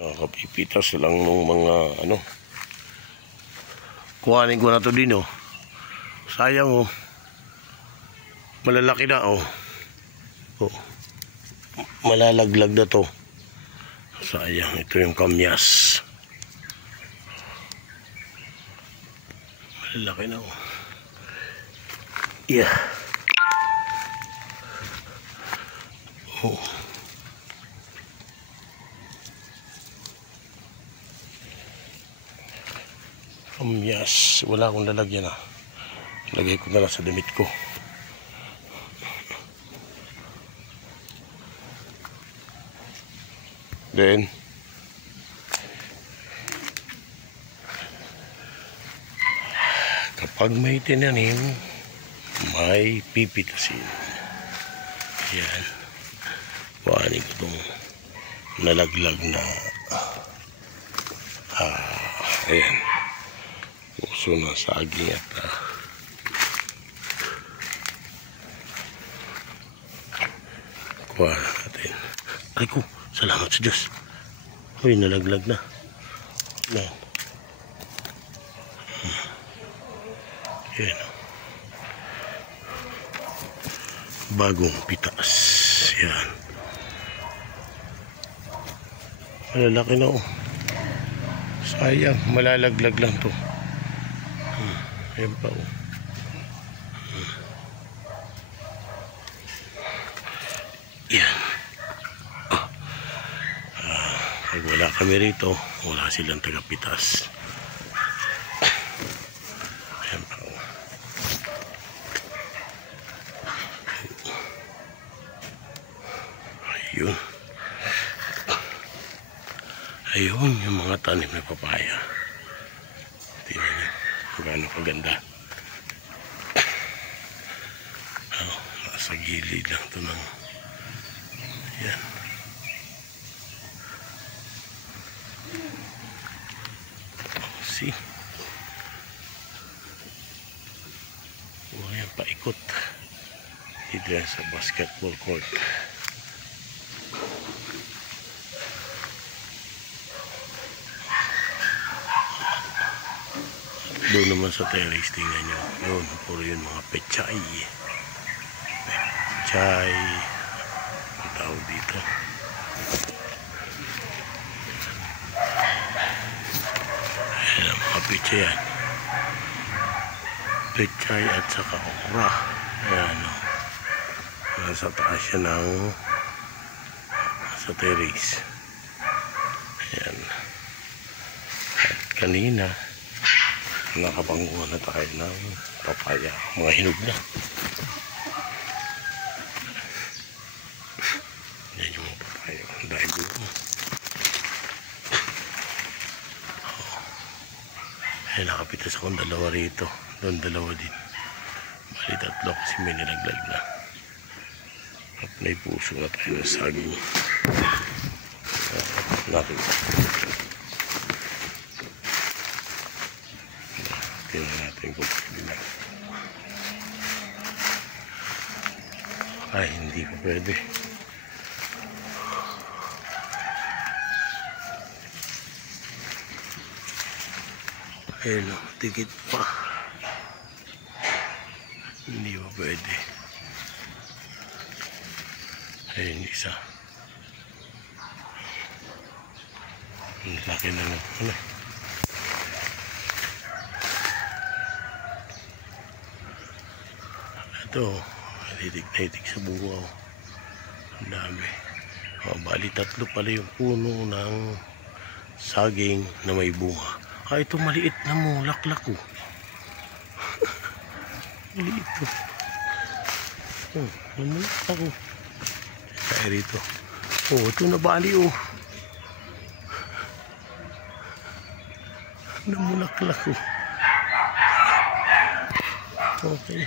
Kapipitas lang nung mga ano. Kuhanin ko na to din oh. Sayang oh. Malalaki na oh. Oh. Malalaglag na to. Sayang, ito yung kamyas. Malalaki na oh. Yeah. Oh. Kamyas, wala akong lalagyan ah. Lagay ko na lang sa damit ko. Then kapag may tinanim, may pipitasin. Yan. Kuhanin ko itong nalaglag na ayan. Puso ng saging at kuha natin. Ay ko, salamat sa Diyos. Uy, nalaglag na. Yan. Yan. Bagong pitas. Yan. Malalaki na oh. Sayang, malalaglag lang to. Ayan pa oh. Yan. Pag wala kami rito, wala silang tagapitas. Ayan pa oh. Ayun. Ayun yung mga tanim na papaya. Tingnan nyo kung gaano kaganda. Nasa gilid lang ito ng yan. See? Ayan, paikot dito yan sa basketball court. Doon naman sa terrace, tingnan nyo. Yun, puro yun mga pechay. Pechay. Ang tawag dito. Ayan, mga pechay yan. Pechay at saka okra. Ayan, o. Nasa taas yan ng sa terrace. Ayan. At kanina, nakapanguha na tayo ng papaya, mga hinog na. Yan yung mga papaya dahil doon. Ay, nakapitas akong dalawa rito, doon dalawa din, bali tatlo kasi may nilaglag na. At may puso na tayo ng saging. Nakita. Tingnan natin kung pwede na. Ay, hindi pa pwede. Ayun, tikit pa. Hindi pa pwede. Ayun, isa. Ang laki na lang. Ano? Ito, naitik sa bunga. Ang dami. Bali tatlo pala yung puno ng saging na may bunga. Ito maliit na mulaklak oh. Maliit to. Namulaklak oh. Kaya rito. Ito na bali oh. Namulaklak oh. Okay.